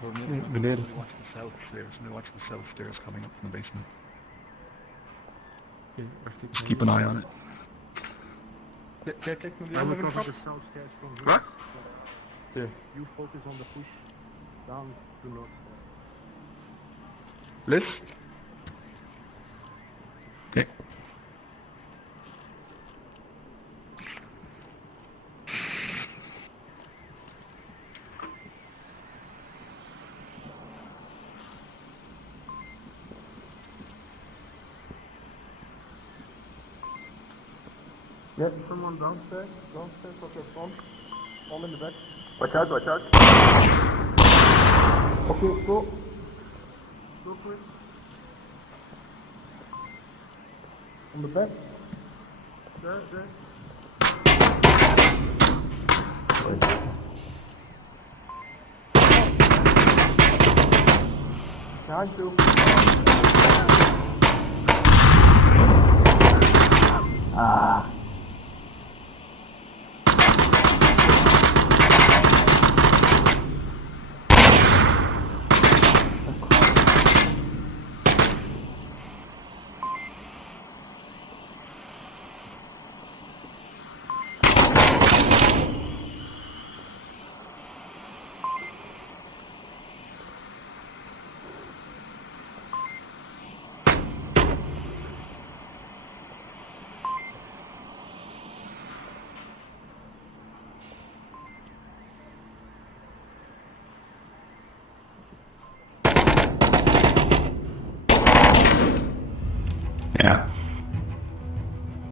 Beneden. Somebody watch the south stairs. Somebody watch the south stairs coming up from the basement. Oké, wacht, ik Just keep an eye on it. Kijk naar die I will andere cover trap. the south stairs from here. What? Oké. You focus on the push down to north stairs. Liz? Okay. Yes, someone downstairs. Downstairs op your front. All in the back. Watch out, watch out. Okay, go. Go for it. On the back. There, there. Behind you. Ah. Yeah.